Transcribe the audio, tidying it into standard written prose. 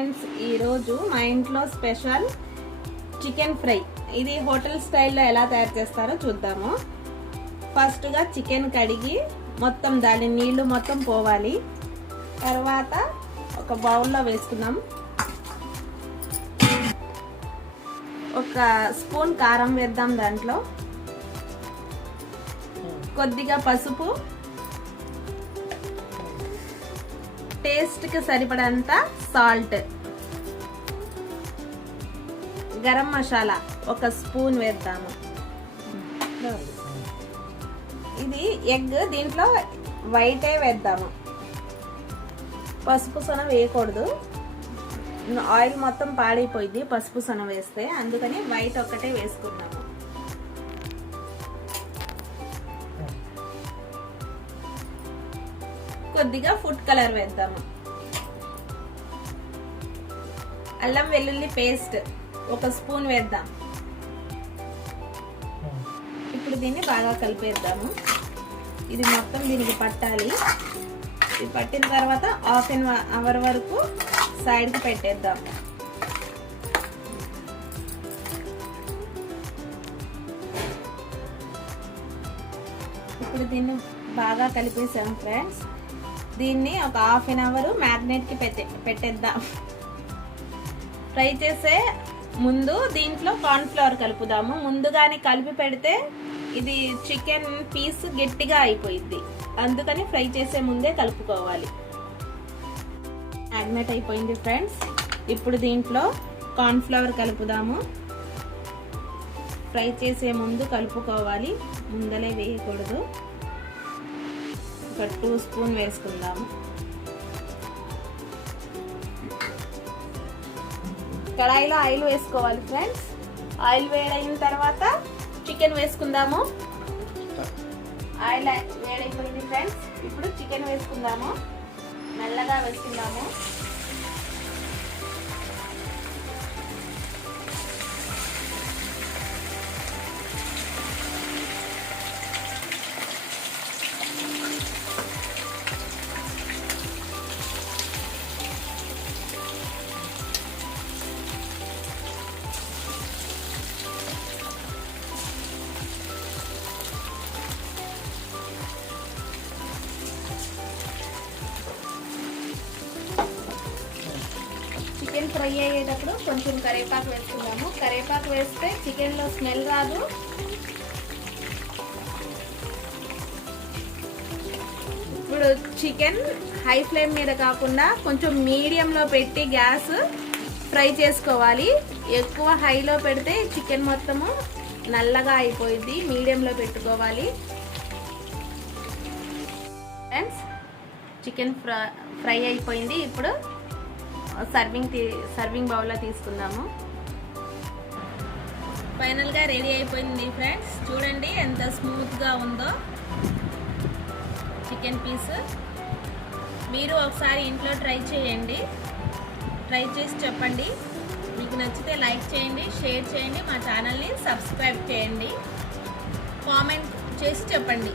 Friends, ఈరోజు మా ఇంట్లో స్పెషల్ చికెన్ ఫ్రై. ఇది హోటల్ స్టైల్లో ఎలా తయారు చేస్తారో చూద్దాము. ఫస్ట్గా చికెన్ కడిగి మొత్తం దాని నీళ్లు మొత్తం పోవాలి. తర్వాత ఒక బౌల్లో వేసుకుందాం. ఒక స్పూన్ కారం వేద్దాం. దాంట్లో కొద్దిగా పసుపు, టేస్ట్కి సరిపడంత సాల్ట్, గరం మసాలా ఒక స్పూన్ వేద్దాము. ఇది ఎగ్, దీంట్లో వైటే వేద్దాము. పసుపు సొన వేయకూడదు, ఆయిల్ మొత్తం పాడైపోయింది పసుపు సొన వేస్తే, అందుకని వైట్ ఒక్కటే వేసుకున్నాము. కొద్దిగా ఫుడ్ కలర్ వేద్దాము. అల్లం వెల్లుల్లి పేస్ట్ ఒక స్పూన్ వేద్దాం. ఇప్పుడు దీన్ని బాగా కలిపేద్దాము. ఇది మొత్తం దీనికి పట్టాలి. ఇది పట్టిన తర్వాత హాఫ్ అన్ అవర్ వరకు సైడ్కి పెట్టేద్దాం. ఇప్పుడు దీన్ని బాగా కలిపేసాం ఫ్రెండ్స్. దీన్ని ఒక హాఫ్ అన్ అవర్ మ్యారినేట్కి పెట్టేద్దాం. ఫ్రై చేసే ముందు దీంట్లో కార్న్ఫ్లవర్ కలుపుదాము. ముందుగానే కలిపి పెడితే ఇది చికెన్ పీస్ గట్టిగా అయిపోయింది, అందుకని ఫ్రై చేసే ముందే కలుపుకోవాలి. మ్యారినేట్ అయిపోయింది ఫ్రెండ్స్. ఇప్పుడు దీంట్లో కార్న్ఫ్లవర్ కలుపుదాము. ఫ్రై చేసే ముందు కలుపుకోవాలి, ముందలే వేయకూడదు. ఒక 2 స్పూన్ వేసుకుందాము. కడాయిలో ఆయిల్ వేసుకోవాలి ఫ్రెండ్స్. ఆయిల్ వేడైన తర్వాత చికెన్ వేసుకుందాము. ఆయిల్ వేడైపోయింది ఫ్రెండ్స్. ఇప్పుడు చికెన్ వేసుకుందాము. మెల్లగా వేసుకుందాము. చికెన్ ఫ్రై అయ్యేటప్పుడు కొంచెం కరివేపాకు వేసుకుందాము. కరివేపాకు వేస్తే చికెన్లో స్మెల్ రాదు. ఇప్పుడు చికెన్ హై ఫ్లేమ్ మీద కాకుండా కొంచెం మీడియంలో పెట్టి గ్యాస్ ఫ్రై చేసుకోవాలి. ఎక్కువ హైలో పెడితే చికెన్ మొత్తము నల్లగా అయిపోయింది. మీడియంలో పెట్టుకోవాలి ఫ్రెండ్స్. చికెన్ ఫ్రై అయిపోయింది. ఇప్పుడు సర్వింగ్ బౌల్లో తీసుకుందాము. ఫైనల్గా రెడీ అయిపోయింది ఫ్రెండ్స్. చూడండి ఎంత స్మూత్గా ఉందో చికెన్ పీస్. మీరు ఒకసారి ఇంట్లో ట్రై చేయండి. ట్రై చేసి చెప్పండి. మీకు నచ్చితే లైక్ చేయండి, షేర్ చేయండి, మా ఛానల్ని సబ్స్క్రైబ్ చేయండి, కామెంట్ చేసి చెప్పండి.